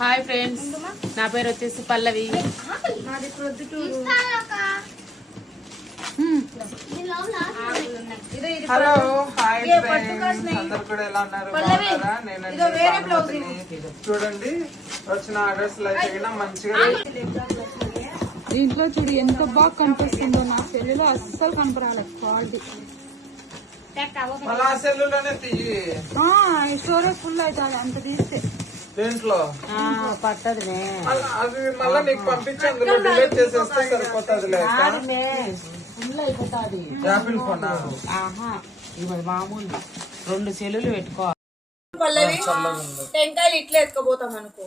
Hi friends, నా పేరు వచ్చేసి పల్లవి. హలో హాయ్ ఫ్రెండ్స్, అందరు కూడా ఎలా ఉన్నారు? బాగున్నారా? నేనండి చూడండి వచ్చిన ఆర్డర్స్ అయితే మంచిగా దీంట్లో చూడు ఎంత బాగా కనిపిస్తుందో. నా సెల్లులో అస్సలు కనపరాలేదు క్వాలిటీ. మళ్ళా సెల్లులోనే తీయి, స్టోరేజ్ ఫుల్ అవుతుంది అంత తీస్తే. దేంట్లో పట్టదు అది మళ్ళీ నీకు పంపించి అందులో డిలీట్ చేసేస్తే సరిపోతుంది. ఫుల్ అయిపోతుంది. యాపిల్ ఫోన్ ఇవి మామూలు 2 సెల్లులు పెట్టుకోవాలి. టెంకాయలు ఇట్లా ఎత్తుకోపోతాం అనుకో.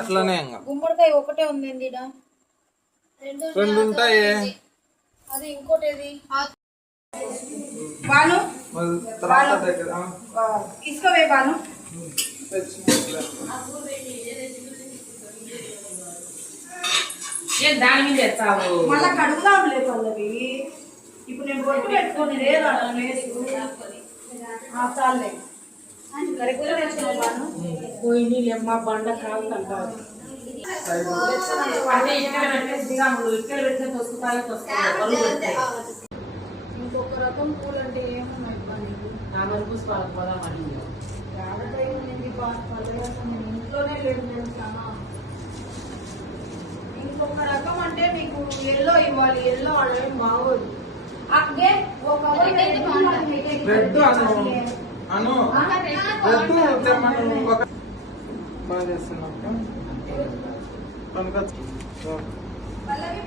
అట్లనే గుమ్మడికాయ ఒకటే ఉంది, 2 ఉంటాయి. అది ఇంకోటి బాను ఇసుకోవే బాను. దాని మీద ఎత్తావు మళ్ళా కడుగుదాంలే పల్లవి. ఇప్పుడు నేను బొట్టు పెట్టుకొని చాలే పోయి నీళ్ళమ్మ బండ కాలు కంటారు. ఇంకొక రకం పూలు అంటే ఏమున్నాయి? ఇంట్లోనే లేదు. ఇంకొక రకం అంటే మీకు ఎల్లో ఇవ్వాలి. ఎల్లో ఆడేం బాగోదు. అదే ఒక రెడ్ అను బాగా చేస్తున్నాం.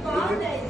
బాగుంటాయి.